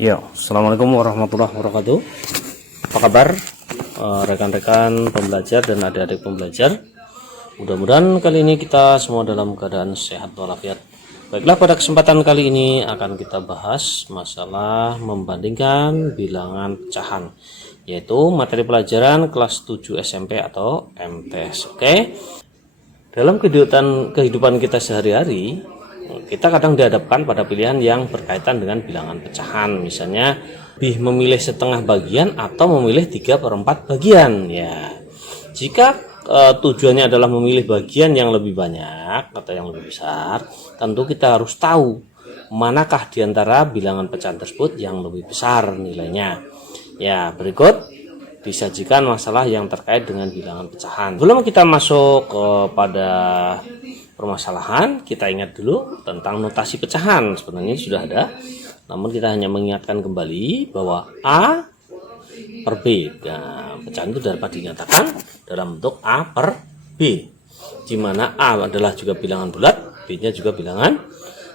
Ya, assalamualaikum warahmatullahi wabarakatuh. Apa kabar rekan-rekan pembelajar dan adik-adik pembelajar? Mudah-mudahan kali ini kita semua dalam keadaan sehat walafiat. Baiklah, pada kesempatan kali ini akan kita bahas masalah membandingkan bilangan pecahan, yaitu materi pelajaran kelas 7 SMP atau MTS. Oke. Dalam kehidupan kita sehari-hari, kita kadang dihadapkan pada pilihan yang berkaitan dengan bilangan pecahan. Misalnya, memilih setengah bagian atau memilih 3/4 bagian. Ya, jika tujuannya adalah memilih bagian yang lebih banyak atau yang lebih besar, tentu kita harus tahu manakah diantara bilangan pecahan tersebut yang lebih besar nilainya. Ya, berikut disajikan masalah yang terkait dengan bilangan pecahan. Sebelum kita masuk kepada permasalahan, kita ingat dulu tentang notasi pecahan. Sebenarnya sudah ada, namun kita hanya mengingatkan kembali bahwa A per B. Nah, pecahan itu dapat dinyatakan dalam bentuk A per B, di mana A adalah juga bilangan bulat, B-nya juga bilangan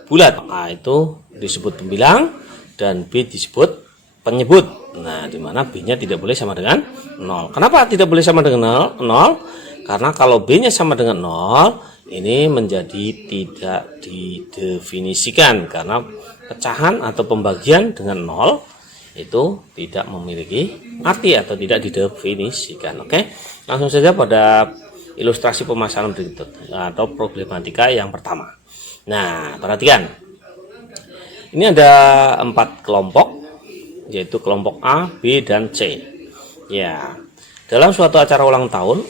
bulat. A itu disebut pembilang dan B disebut penyebut. Nah, di mana B-nya tidak boleh sama dengan 0. Kenapa tidak boleh sama dengan 0? Karena kalau B-nya sama dengan 0, ini menjadi tidak didefinisikan, karena pecahan atau pembagian dengan 0 itu tidak memiliki arti atau tidak didefinisikan. Oke, langsung saja pada ilustrasi permasalahan berikut atau problematika yang pertama. Nah, perhatikan, ini ada 4 kelompok, yaitu kelompok A, B, dan C. Ya, dalam suatu acara ulang tahun,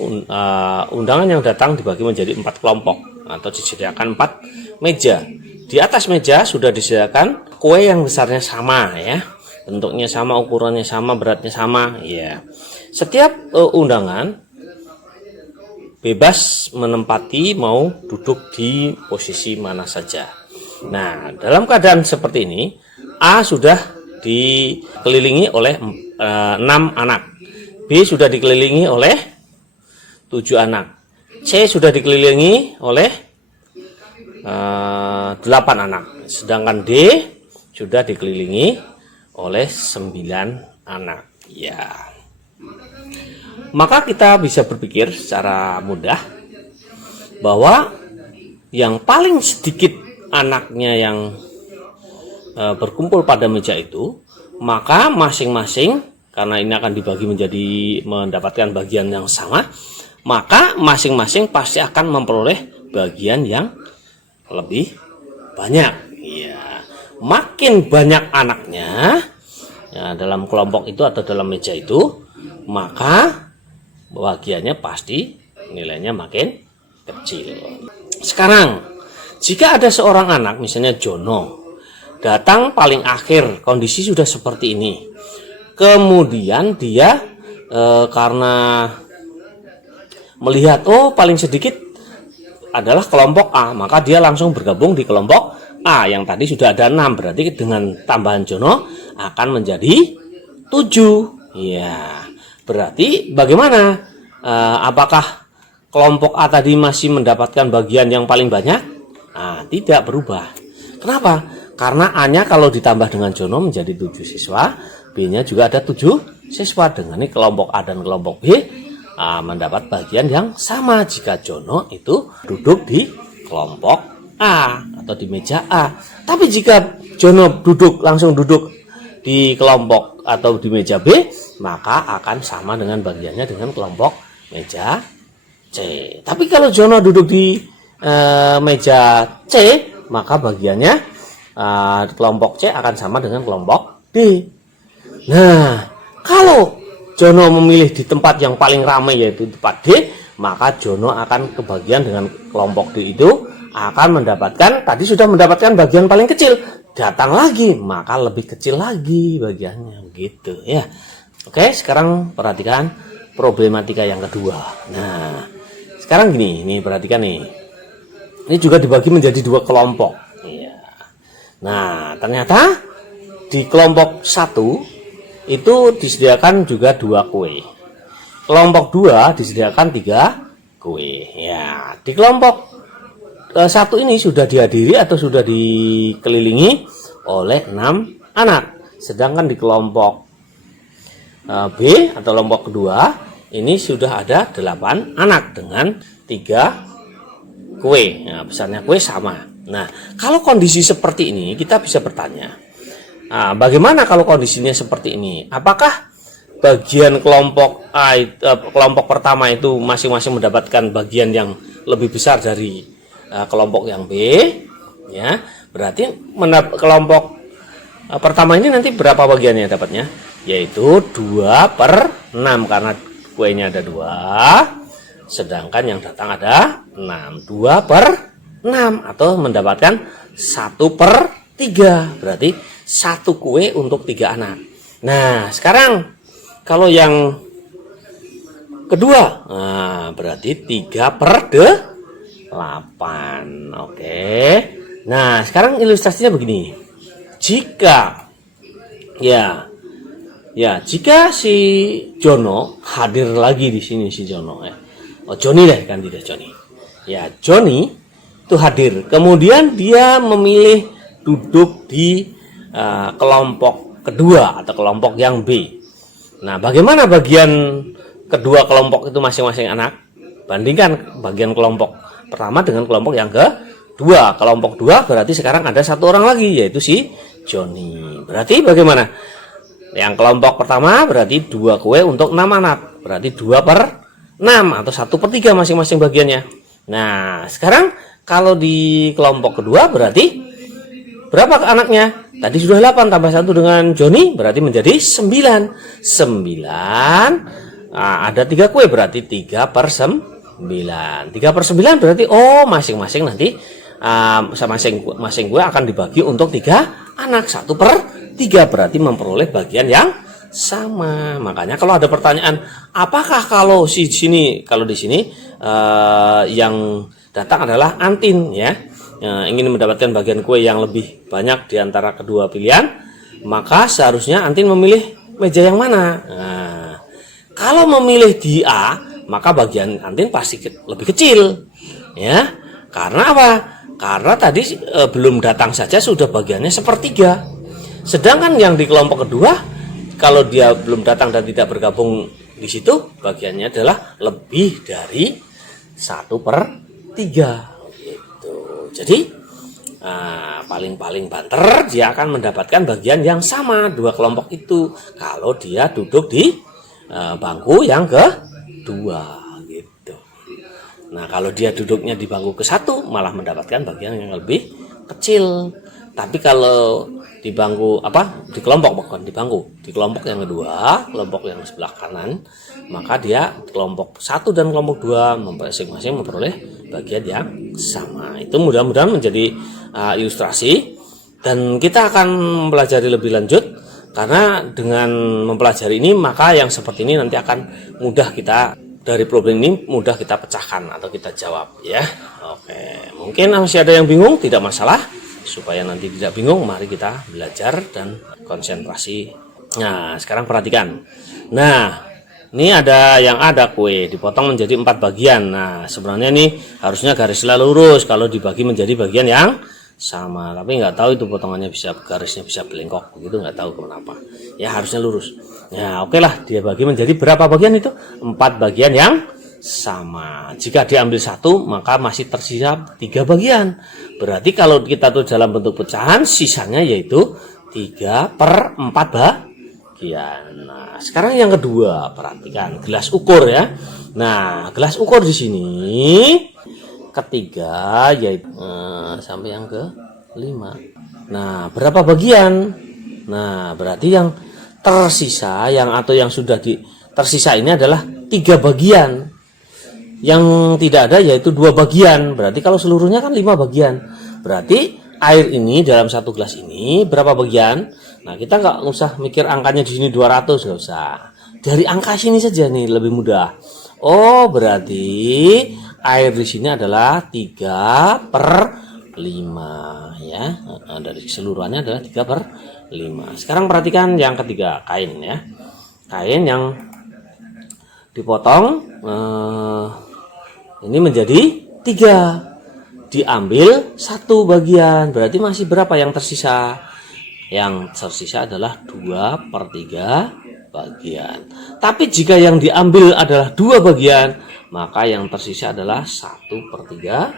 undangan yang datang dibagi menjadi 4 kelompok atau disediakan 4 meja. Di atas meja sudah disediakan kue yang besarnya sama, ya, bentuknya sama, ukurannya sama, beratnya sama. Ya, setiap undangan bebas menempati mau duduk di posisi mana saja. Nah, dalam keadaan seperti ini, A sudah dikelilingi oleh 6 anak. B sudah dikelilingi oleh 7 anak. C sudah dikelilingi oleh 8 anak. Sedangkan D sudah dikelilingi oleh 9 anak. Ya. Maka kita bisa berpikir secara mudah bahwa yang paling sedikit anaknya yang berkumpul pada meja itu, maka masing-masing, karena ini akan dibagi menjadi mendapatkan bagian yang sama, maka masing-masing pasti akan memperoleh bagian yang lebih banyak. Ya, makin banyak anaknya ya, dalam kelompok itu atau dalam meja itu, maka bagiannya pasti nilainya makin kecil. Sekarang, jika ada seorang anak, misalnya Jono, datang paling akhir, kondisi sudah seperti ini. Kemudian dia karena melihat paling sedikit adalah kelompok A, maka dia langsung bergabung di kelompok A yang tadi sudah ada 6, berarti dengan tambahan Jono akan menjadi 7. Ya, berarti bagaimana? Apakah kelompok A tadi masih mendapatkan bagian yang paling banyak? Nah, tidak berubah. Kenapa? Karena A-nya kalau ditambah dengan Jono menjadi 7 siswa, B-nya juga ada 7 siswa. Dengan ini kelompok A dan kelompok B mendapat bagian yang sama jika Jono itu duduk di kelompok A atau di meja A. Tapi jika Jono langsung duduk di kelompok atau di meja B, maka akan sama dengan bagiannya dengan kelompok meja C. Tapi kalau Jono duduk di meja C, maka bagiannya kelompok C akan sama dengan kelompok D. Nah, kalau Jono memilih di tempat yang paling ramai, yaitu tempat D, maka Jono akan kebagian dengan kelompok D itu akan mendapatkan, tadi sudah mendapatkan bagian paling kecil, datang lagi maka lebih kecil lagi bagiannya, gitu ya. Oke, sekarang perhatikan problematika yang kedua. Nah, sekarang gini, nih perhatikan nih. Ini juga dibagi menjadi 2 kelompok. Ya. Nah, ternyata di kelompok 1 itu disediakan juga 2 kue. Kelompok 2 disediakan 3 kue. Ya, di kelompok 1 ini sudah dihadiri atau sudah dikelilingi oleh 6 anak. Sedangkan di kelompok B atau kelompok kedua ini sudah ada 8 anak dengan 3 kue. Nah, besarnya kue sama. Nah, kalau kondisi seperti ini kita bisa bertanya, bagaimana kalau kondisinya seperti ini? Apakah bagian kelompok A, kelompok pertama itu masing-masing mendapatkan bagian yang lebih besar dari kelompok yang B? Ya, berarti kelompok pertama ini nanti berapa bagiannya dapatnya? Yaitu 2/6 karena kuenya ada 2, sedangkan yang datang ada 6. 2/6 atau mendapatkan 1/3, berarti 1 kue untuk 3 anak. Nah, sekarang kalau yang kedua, berarti 3/8. Oke. Nah, sekarang ilustrasinya begini. Jika jika si Jono hadir lagi di sini, si Jono Joni deh, ganti deh Joni. Ya, Joni itu hadir. Kemudian dia memilih duduk di kelompok kedua atau kelompok yang B. Nah, bagaimana bagian kedua kelompok itu masing-masing anak? Bandingkan bagian kelompok pertama dengan kelompok yang kedua. Kelompok 2 berarti sekarang ada 1 orang lagi, yaitu si Joni. Berarti bagaimana? Yang kelompok pertama berarti 2 kue untuk 6 anak. Berarti 2/6 atau 1/3 masing-masing bagiannya. Nah, sekarang kalau di kelompok kedua berarti berapa anaknya? Tadi sudah 8 tambah 1 dengan Joni berarti menjadi 9. 9 ada 3 kue berarti 3/9. 3/9 berarti masing-masing nanti masing-masing kue akan dibagi untuk 3 anak. 1/3 berarti memperoleh bagian yang sama. Makanya kalau ada pertanyaan, apakah kalau di sini yang datang adalah Antin ya, ingin mendapatkan bagian kue yang lebih banyak di antara kedua pilihan, maka seharusnya Antin memilih meja yang mana? Nah, kalau memilih di A, maka bagian Antin pasti lebih kecil ya. Karena apa? Karena tadi belum datang saja sudah bagiannya 1/3. Sedangkan yang di kelompok kedua, kalau dia belum datang dan tidak bergabung di situ, bagiannya adalah lebih dari 1/3. Gitu. Jadi paling banter dia akan mendapatkan bagian yang sama 2 kelompok itu kalau dia duduk di bangku yang kedua. Gitu. Nah, kalau dia duduknya di bangku ke-1 malah mendapatkan bagian yang lebih kecil. Tapi kalau di bangku di kelompok yang kedua, kelompok yang sebelah kanan, maka dia kelompok 1 dan kelompok 2 masing-masing memperoleh bagian yang sama. Itu mudah-mudahan menjadi ilustrasi, dan kita akan mempelajari lebih lanjut, karena dengan mempelajari ini maka yang seperti ini nanti akan mudah kita, dari problem ini mudah kita pecahkan atau kita jawab ya. Oke, mungkin masih ada yang bingung, tidak masalah. Supaya nanti tidak bingung, mari kita belajar dan konsentrasi. Nah, sekarang perhatikan. Nah, ini ada kue dipotong menjadi 4 bagian. Nah, sebenarnya ini harusnya garisnya lurus kalau dibagi menjadi bagian yang sama. Tapi nggak tahu itu potongannya garisnya bisa belengkok begitu, nggak tahu kenapa. Ya, harusnya lurus. Ya, oke lah, dia bagi menjadi berapa bagian itu? 4 bagian yang sama. Jika diambil 1, maka masih tersisa 3 bagian. Berarti kalau kita tuh dalam bentuk pecahan, sisanya yaitu 3/4 bagian. Nah, sekarang yang kedua, perhatikan gelas ukur ya. Nah, gelas ukur di sini ketiga yaitu sampai yang ke-5. Nah, berapa bagian? Nah, berarti yang tersisa yang sudah tersisa ini adalah 3 bagian. Yang tidak ada yaitu 2 bagian. Berarti kalau seluruhnya kan 5 bagian. Berarti air ini dalam 1 gelas ini berapa bagian? Nah, kita nggak usah mikir angkanya di sini 200, nggak usah. Dari angka sini saja nih lebih mudah. Oh, berarti air di sini adalah 3/5 ya. Nah, dari keseluruhannya adalah 3/5. Sekarang perhatikan yang ketiga, kain ya. Kain yang dipotong ini menjadi 3, diambil 1 bagian, berarti masih berapa yang tersisa? Yang tersisa adalah 2/3 bagian. Tapi jika yang diambil adalah 2 bagian, maka yang tersisa adalah 1/3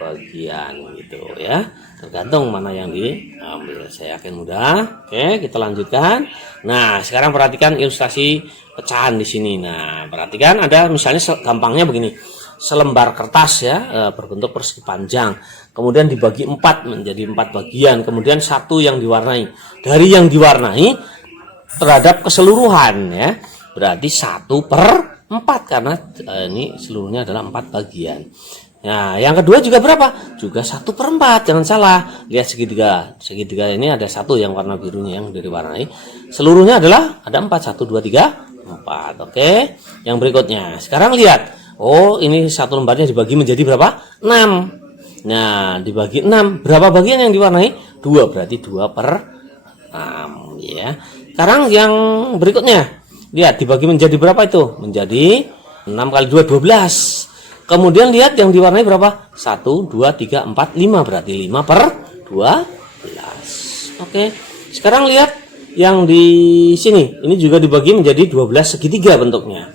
bagian gitu ya. Tergantung mana yang diambil. Saya yakin mudah. Oke, kita lanjutkan. Nah, sekarang perhatikan ilustrasi pecahan di sini. Nah, perhatikan ada misalnya gampangnya begini. Selembar kertas ya, berbentuk persegi panjang. Kemudian dibagi 4 menjadi 4 bagian. Kemudian satu yang diwarnai. Dari yang diwarnai terhadap keseluruhan ya, berarti 1/4 karena ini seluruhnya adalah 4 bagian. Nah, yang kedua juga berapa? Juga 1/4, jangan salah. Lihat segitiga. Segitiga ini ada satu yang warna birunya yang diwarnai. Seluruhnya adalah ada 4, 1, 2, 3, 4. Oke. Yang berikutnya. Sekarang lihat. Oh, ini satu lembarnya dibagi menjadi berapa? 6. Nah, dibagi 6. Berapa bagian yang diwarnai? 2, berarti 2/6 ya. Sekarang yang berikutnya. Lihat dibagi menjadi berapa itu? Menjadi 6 kali 2, 12. Kemudian lihat yang diwarnai berapa? 1, 2, 3, 4, 5. Berarti 5/12. Oke. Sekarang lihat yang di sini. Ini juga dibagi menjadi 12 segitiga bentuknya.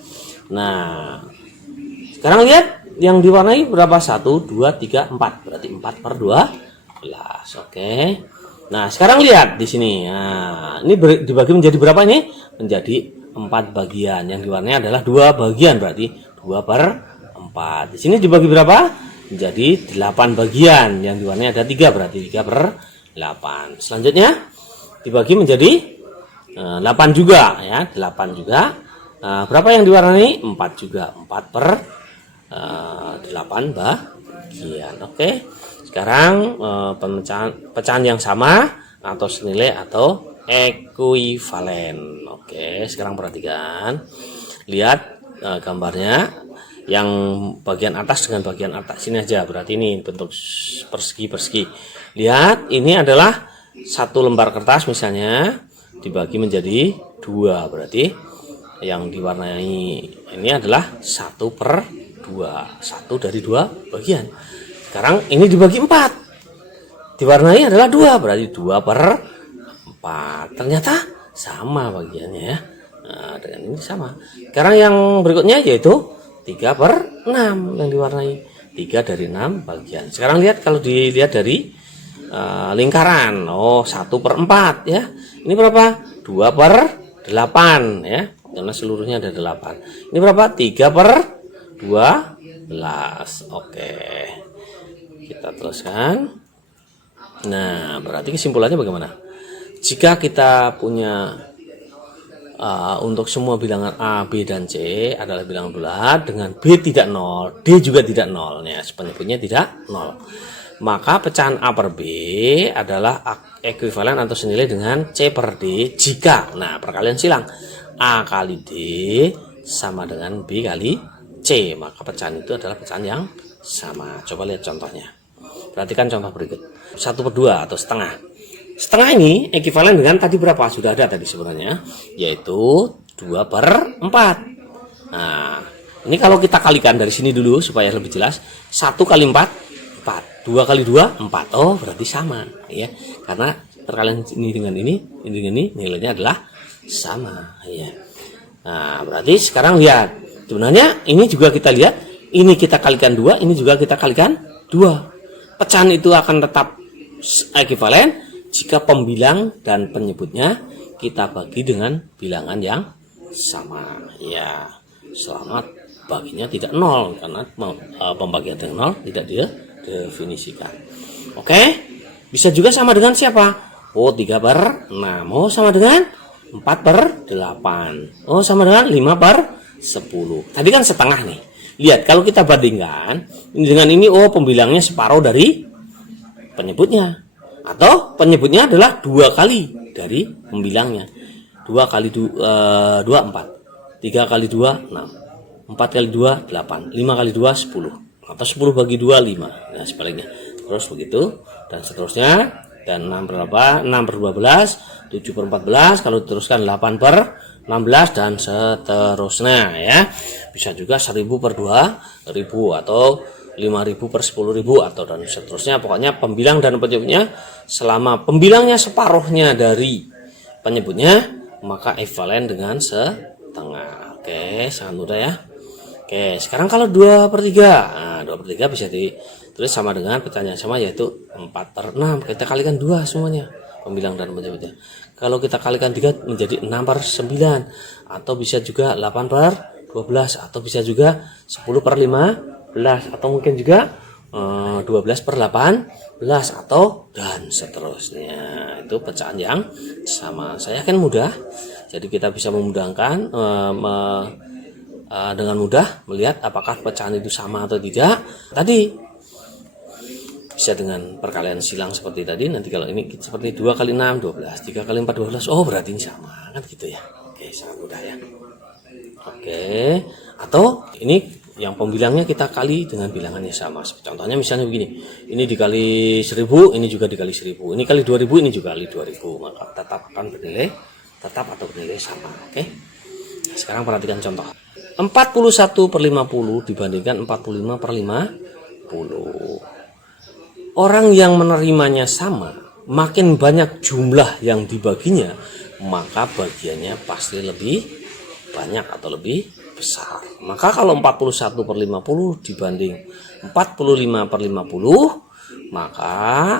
Nah, sekarang lihat yang diwarnai berapa? 1, 2, 3, 4. Berarti 4/12. Oke. Nah, sekarang lihat di sini. Nah, ini dibagi menjadi berapa ini? Menjadi 4 bagian. Yang diwarnai adalah 2 bagian. Berarti 2/4. Di sini dibagi berapa? Menjadi 8 bagian. Yang diwarnai ada 3, berarti 3/8. Selanjutnya dibagi menjadi 8 juga ya, 8 juga. Berapa yang diwarnai? 4 juga. 4/8 bagian. Oke. Sekarang pecahan yang sama atau senilai atau ekuivalen. Oke, sekarang perhatikan. Lihat gambarnya. Yang bagian atas dengan bagian atas ini aja, berarti ini bentuk persegi. Lihat, ini adalah satu lembar kertas misalnya dibagi menjadi 2, berarti yang diwarnai ini adalah 1/2, 1 dari 2 bagian. Sekarang ini dibagi 4, diwarnai adalah 2, berarti 2/4. Ternyata sama bagiannya ya. Nah, dengan ini sama. Sekarang yang berikutnya yaitu 3/6 yang diwarnai, 3 dari 6 bagian. Sekarang lihat kalau dilihat dari lingkaran, 1/4 ya. Ini berapa? 2/8 ya, karena seluruhnya ada 8. Ini berapa? 3/12. Oke, kita teruskan. Nah, berarti kesimpulannya bagaimana? Jika kita punya untuk semua bilangan A, B, dan C adalah bilangan bulat dengan B tidak 0, D juga tidak 0 ya, penyebutnya tidak 0, maka pecahan A per B adalah ekuivalen atau senilai dengan C per D jika, nah perkalian silang, A kali D sama dengan B kali C, maka pecahan itu adalah pecahan yang sama. Coba lihat contohnya. Perhatikan contoh berikut. 1/2 atau setengah. Setengah ini ekuivalen dengan tadi berapa? Sudah ada tadi sebenarnya, yaitu 2/4. Nah, ini kalau kita kalikan dari sini dulu supaya lebih jelas. 1 kali 4, 4. 2 kali 2, 4. Oh, berarti sama ya. Karena perkalian ini dengan ini nilainya adalah sama ya. Nah, berarti sekarang lihat. Sebenarnya ini juga kita lihat, ini kita kalikan 2, ini juga kita kalikan 2. Pecahan itu akan tetap ekuivalen jika pembilang dan penyebutnya kita bagi dengan bilangan yang sama ya, selama baginya tidak 0, karena pembagian dengan 0 tidak didefinisikan. Oke, bisa juga sama dengan siapa? 3/6. sama dengan 4/8. sama dengan 5/10. Tadi kan setengah nih. Lihat, kalau kita bandingkan ini dengan ini, pembilangnya separuh dari penyebutnya. Atau penyebutnya adalah 2 kali dari pembilangnya. 2 kali 2, 4. 3 kali 2, 6. 4 kali 2, 8. 5 kali 2, 10. Atau 10 bagi 2, 5. Nah, sebaliknya. Terus begitu. Dan seterusnya. Dan 6/12, 7/14. Kalau diteruskan 8/12. 16 dan seterusnya ya. Bisa juga 1000 per 2000 atau 5000 per 10.000 atau dan seterusnya. Pokoknya pembilang dan penyebutnya selama pembilangnya separuhnya dari penyebutnya maka ekuivalen dengan setengah. Oke, sangat mudah ya. Oke, sekarang kalau 2 per 3. Nah, 2 per 3 bisa ditulis sama dengan petanya sama, yaitu 4 per 6. Kita kalikan 2 semuanya, pembilang dan penyebutnya. Kalau kita kalikan 3 menjadi 6 per 9. Atau bisa juga 8 per 12. Atau bisa juga 10 per 15. Atau mungkin juga 12 per 18. Atau dan seterusnya. Itu pecahan yang sama. Saya yakin mudah. Jadi kita bisa memudahkan dengan mudah melihat apakah pecahan itu sama atau tidak. Tadi bisa dengan perkalian silang seperti tadi. Nanti kalau ini seperti 2 kali 6 12, 3 kali 4 12. Oh, berarti ini sama kan gitu ya. Oke, sangat mudah ya. Oke, atau ini yang pembilangnya kita kali dengan bilangannya sama. Contohnya misalnya begini. Ini dikali 1000, ini juga dikali 1000. Ini kali 2000, ini juga kali 2000. Maka tetap akan bernilai tetap atau bernilai sama. Oke. Nah, sekarang perhatikan contoh. 41 per 50 dibandingkan 45 per 50. Orang yang menerimanya sama, makin banyak jumlah yang dibaginya, maka bagiannya pasti lebih banyak atau lebih besar. Maka kalau 41 per 50 dibanding 45 per 50, maka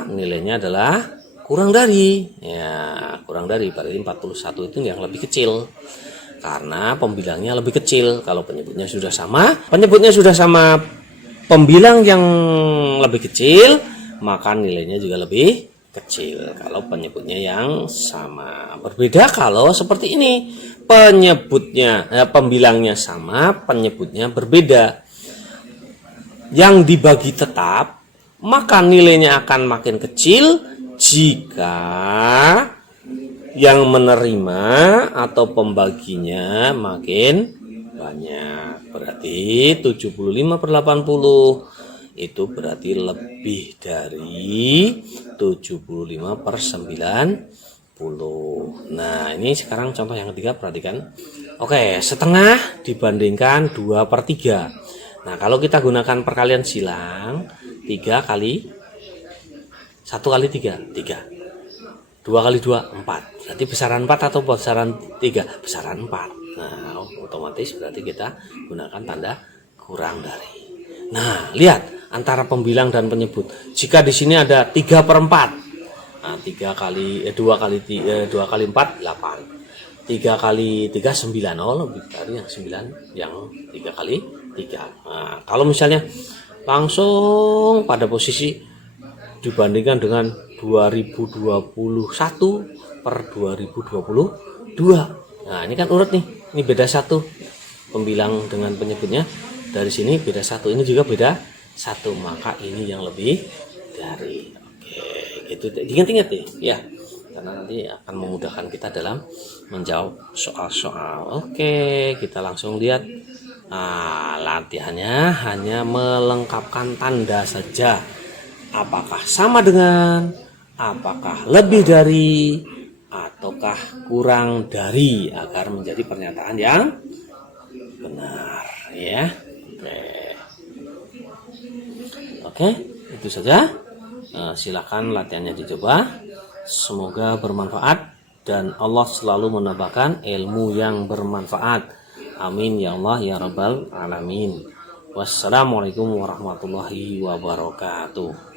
nilainya adalah kurang dari. Ya, kurang dari, berarti 41 itu yang lebih kecil. Karena pembilangnya lebih kecil. Kalau penyebutnya sudah sama, pembilang yang lebih kecil, maka nilainya juga lebih kecil kalau penyebutnya yang sama. Berbeda kalau seperti ini, pembilangnya sama, penyebutnya berbeda. Yang dibagi tetap, maka nilainya akan makin kecil jika yang menerima atau pembaginya makin banyak. Berarti 75 per 80 itu berarti lebih dari 75 per 90. Nah, ini sekarang contoh yang ketiga, perhatikan. Oke, setengah dibandingkan 2 per 3. Nah, kalau kita gunakan perkalian silang, 3 kali 1 kali 3, 3. 2 kali 2, 4. Berarti besaran 4 atau besaran 3? Besaran 4. Nah, otomatis berarti kita gunakan tanda kurang dari. Nah, lihat antara pembilang dan penyebut. Jika di sini ada 3 per 4. Nah, 2 kali 4, 8. 3 kali 3, 9. Oh, lebih dari yang 9, yang 3 kali 3. Nah, kalau misalnya langsung pada posisi dibandingkan dengan 2021 per 2022. Nah, ini kan urut nih. Ini beda 1. Pembilang dengan penyebutnya dari sini beda 1. Ini juga beda 1. Maka ini yang lebih dari. Oke, gitu. Ingat-ingat ya. Karena nanti akan memudahkan kita dalam menjawab soal-soal. Oke, kita langsung lihat. Nah, latihannya hanya melengkapkan tanda saja. Apakah sama dengan, apakah lebih dari, ataukah kurang dari, agar menjadi pernyataan yang benar ya. Oke, itu saja. Silakan latihannya dicoba. Semoga bermanfaat dan Allah selalu menambahkan ilmu yang bermanfaat. Amin ya Allah ya Rabbal alamin. Wassalamualaikum warahmatullahi wabarakatuh.